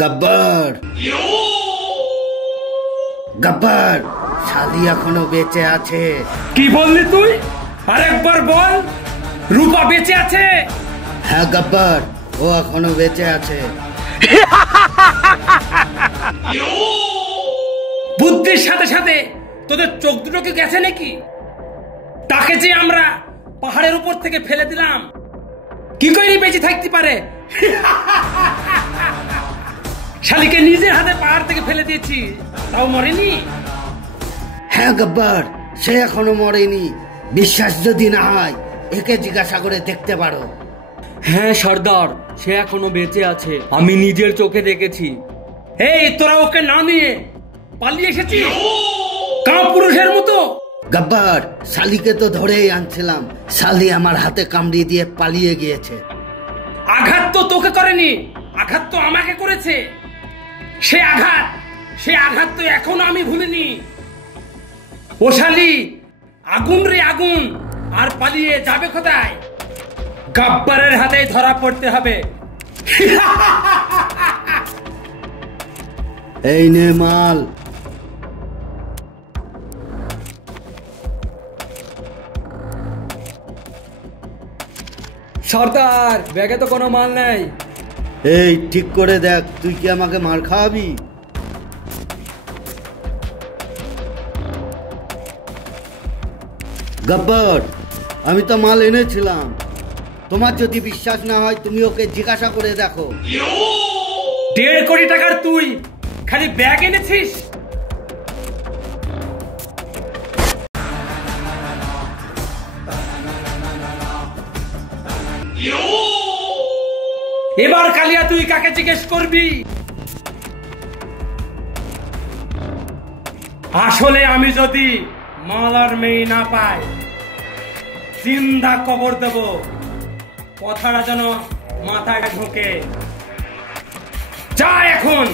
গব্বর গব্বর শালি এখনো বেঁচে আছে। কি বললি তুই? আরেকবার বল। রূপা বেঁচে আছে? হ্যাঁ গব্বর, ও এখনো বেঁচে আছে। বুদ্ধির সাথে সাথে তোদের চোখ দুটো কি গেছে নাকি? তাকে যে আমরা পাহাড়ের উপর থেকে ফেলে দিলাম, কি করে বেঁচে থাকতে পারে? শালিকে নিজের হাতে পাহাড় থেকে ফেলে দিয়েছি, তাও মরেনি। হ্যাঁ গব্বর, সে এখনো মরেনি। বিশ্বাস যদি না হয় একে জিজ্ঞাসা করে দেখতে পারো। হ্যাঁ সর্দার, সে এখনো বেঁচে আছে, আমি নিজের চোখে দেখেছি। এই তোরা ওকে না নিয়ে পালিয়ে এসেছিস কাপুরুষের মতো? গব্বর, শালিকে তো ধরেই আনছিলাম, শালি আমার হাতে কামড়ি দিয়ে পালিয়ে গিয়েছে। আঘাত তো তোকে করেনি, আঘাত তো আমাকে করেছে। সে আঘাত তো এখনো আমি ভুলিনি। ও শালি আগুন রে আগুন, আর পালিয়ে যাবে কোথায়? গব্বরের হাতে ধরা পড়তে হবে। এই নে মাল। সর্দার, ব্যাগে তো কোনো মাল নেই। এই ঠিক করে দেখ, তুই কি আমাকে মার খাওয়াবি? গব্বর, আমি তো মাল এনেছিলাম। তোমার যদি বিশ্বাস না হয় তুমি ওকে জিজ্ঞাসা করে দেখো। 1.5 কোটি টাকার তুই খালি ব্যাগ এনেছিস? এবার কালিয়া তুই কাকে জিজ্ঞেস করবি? আসলে আমি যদি মালার মেয়ে না পাই, জিন্দা কবর দেব। কথাটা যেন মাথায় ঢোকে। যা এখন।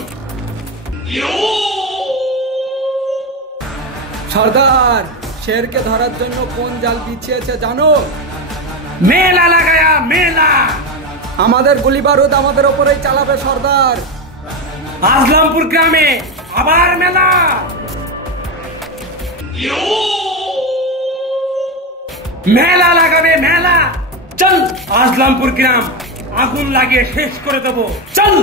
সর্দার, শেরকে ধরার জন্য কোন জাল বিছিয়েছে জানো? মেলা লাগায়া মেলা। আমাদের গুলি বারুদ আমাদের ওপরেই চালাবে সর্দার। আজলামপুর গ্রামে আবার মেলা। মেলা লাগাবে মেলা। চল আজলামপুর গ্রাম আগুন লাগিয়ে শেষ করে দেবো। চল।